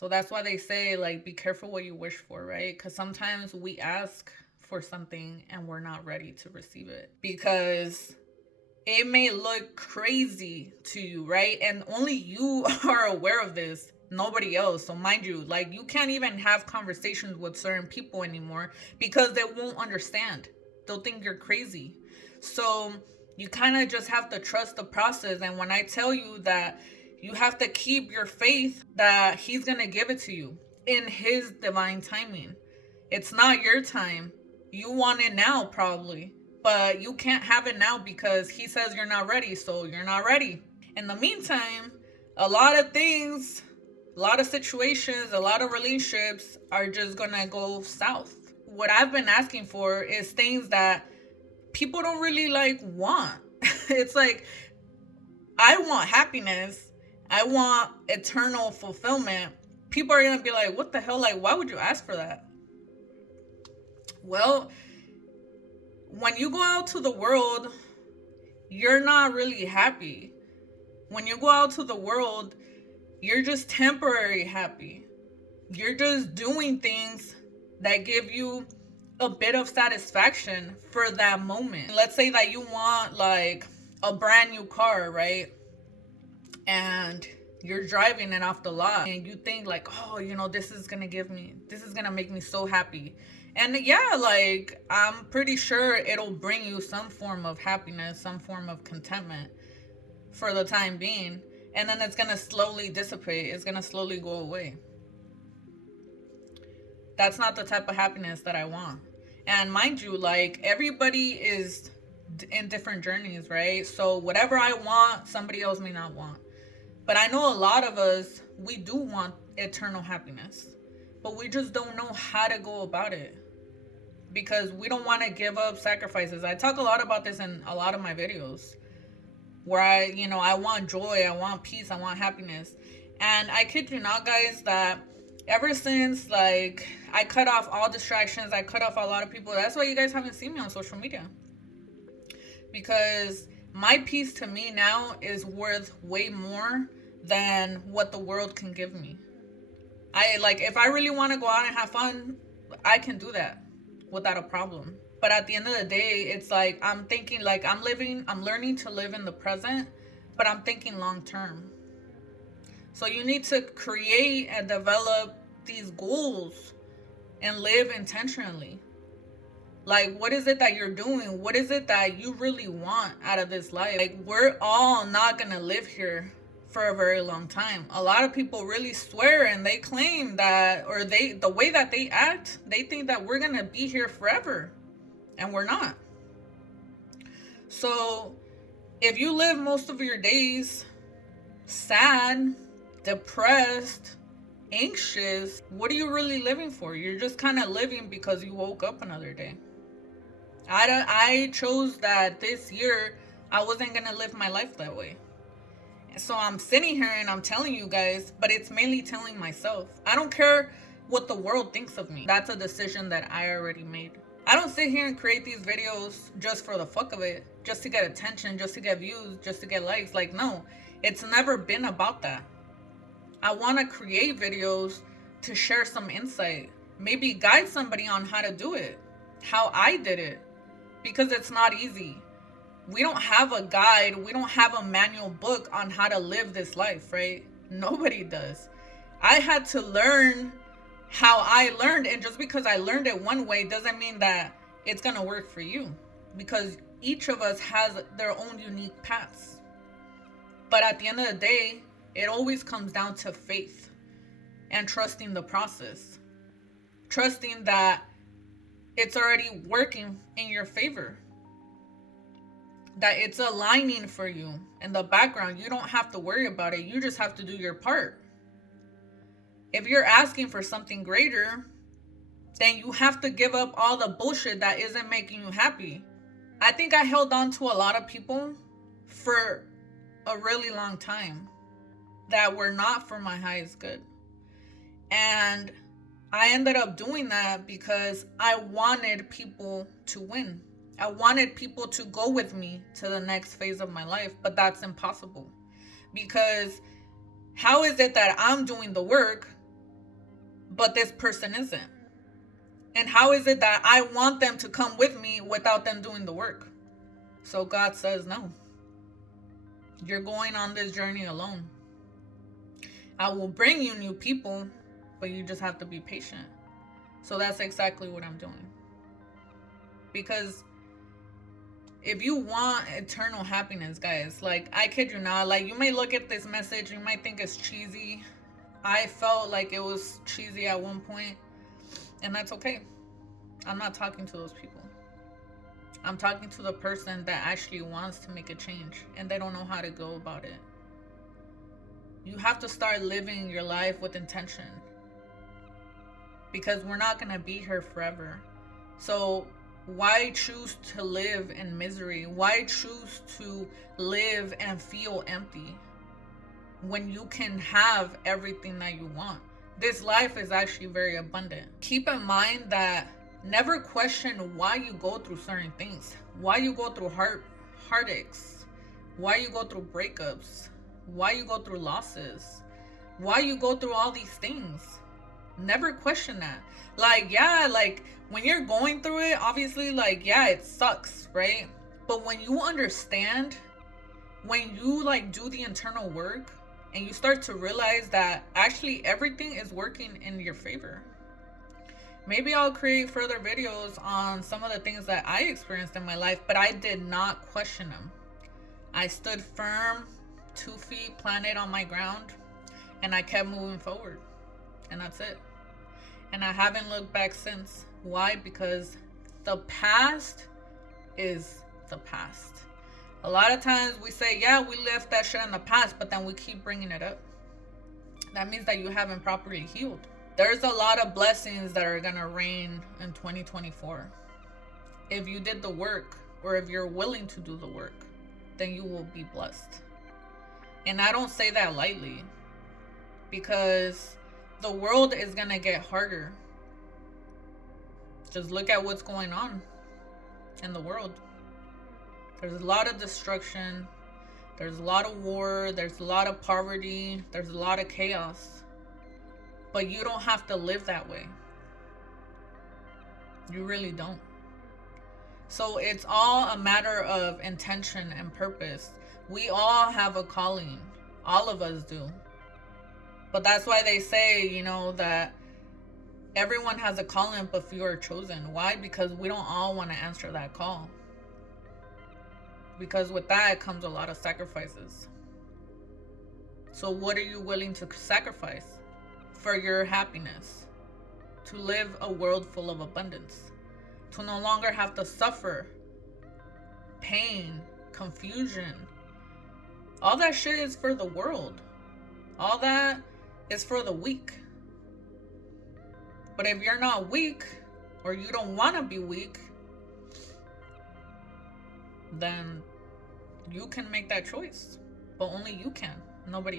So that's why they say, like, be careful what you wish for, right? Because sometimes we ask for something and we're not ready to receive it because it may look crazy to you, right? And only you are aware of this, nobody else. So mind you, like, you can't even have conversations with certain people anymore because they won't understand. They'll think you're crazy. So you kind of just have to trust the process. And when I tell you that you have to keep your faith that he's going to give it to you in his divine timing. It's not your time. You want it now, probably, but you can't have it now because he says you're not ready, so you're not ready. In the meantime, a lot of things, a lot of situations, a lot of relationships are just gonna go south. What I've been asking for is things that people don't really like want. It's like, I want happiness, I want eternal fulfillment. People are gonna be like, what the hell? Like, why would you ask for that? Well, when you go out to the world, you're not really happy. When you go out to the world, you're just temporary happy. You're just doing things that give you a bit of satisfaction for that moment. Let's say that you want like a brand new car, right? And you're driving it off the lot and you think like, oh, this is gonna make me so happy. And yeah, like, I'm pretty sure it'll bring you some form of happiness, some form of contentment for the time being. And then it's gonna slowly dissipate, it's gonna slowly go away. That's not the type of happiness that I want. And mind you, like, everybody is in different journeys, right? So whatever I want, somebody else may not want. But I know a lot of us, we do want eternal happiness, but we just don't know how to go about it because we don't want to give up sacrifices. I talk a lot about this in a lot of my videos where I want joy, I want peace, I want happiness. And I kid you not, guys, that ever since, like, I cut off all distractions, I cut off a lot of people. That's why you guys haven't seen me on social media. Because my peace to me now is worth way more than what the world can give me. If I really want to go out and have fun, I can do that without a problem. But at the end of the day, it's like I'm thinking, like, I'm learning to live in the present, but I'm thinking long term. So you need to create and develop these goals and live intentionally. Like, what is it that you're doing? What is it that you really want out of this life? Like, we're all not going to live here for a very long time. A lot of people really swear and they claim that, or the way that they act, they think that we're going to be here forever. And we're not. So if you live most of your days sad, depressed, anxious, what are you really living for? You're just kind of living because you woke up another day. I chose that this year I wasn't going to live my life that way. So I'm sitting here and I'm telling you guys, but it's mainly telling myself. I don't care what the world thinks of me. That's a decision that I already made. I don't sit here and create these videos just for the fuck of it, just to get attention, just to get views, just to get likes. Like, no, it's never been about that. I want to create videos to share some insight, maybe guide somebody on how to do it, how I did it, because it's not easy. We don't have a guide, we don't have a manual book on how to live this life, right? Nobody does. I had to learn how I learned, and just because I learned it one way doesn't mean that it's gonna work for you, because each of us has their own unique paths. But at the end of the day, it always comes down to faith and trusting the process, trusting that it's already working in your favor, that it's aligning for you in the background. You don't have to worry about it, you just have to do your part. If you're asking for something greater, then you have to give up all the bullshit that isn't making you happy. I think I held on to a lot of people for a really long time that were not for my highest good. And I ended up doing that because I wanted people to win. I wanted people to go with me to the next phase of my life, but that's impossible. Because how is it that I'm doing the work but this person isn't. And how is it that I want them to come with me without them doing the work? So God says, no, you're going on this journey alone. I will bring you new people, but you just have to be patient. So that's exactly what I'm doing. Because if you want eternal happiness, guys, like, I kid you not, like, you may look at this message, you might think it's cheesy. I felt like it was cheesy at one point, and that's okay. I'm not talking to those people. I'm talking to the person that actually wants to make a change, and they don't know how to go about it. You have to start living your life with intention, because we're not going to be here forever. So why choose to live in misery? Why choose to live and feel empty when you can have everything that you want? This life is actually very abundant. Keep in mind that never question why you go through certain things, why you go through heartaches, why you go through breakups, why you go through losses, why you go through all these things. Never question that. Like, yeah, like, when you're going through it, obviously, like, yeah, it sucks, right? But when you understand, when you, like, do the internal work and you start to realize that actually everything is working in your favor. Maybe I'll create further videos on some of the things that I experienced in my life, but I did not question them. I stood firm, 2 feet planted on my ground, and I kept moving forward. And that's it. And I haven't looked back since. Why? Because the past is the past. A lot of times we say, yeah, we left that shit in the past, but then we keep bringing it up. That means that you haven't properly healed. There's a lot of blessings that are going to reign in 2024. If you did the work, or if you're willing to do the work, then you will be blessed. And I don't say that lightly, because the world is going to get harder. Just look at what's going on in the world. There's a lot of destruction. There's a lot of war. There's a lot of poverty. There's a lot of chaos. But you don't have to live that way. You really don't. So it's all a matter of intention and purpose. We all have a calling. All of us do. But that's why they say, you know, that everyone has a calling, but few are chosen. Why? Because we don't all want to answer that call. Because with that comes a lot of sacrifices. So what are you willing to sacrifice for your happiness? To live a world full of abundance. To no longer have to suffer pain, confusion. All that shit is for the world. All that is for the weak. But if you're not weak, or you don't want to be weak, then you can make that choice. But only you can. Nobody else.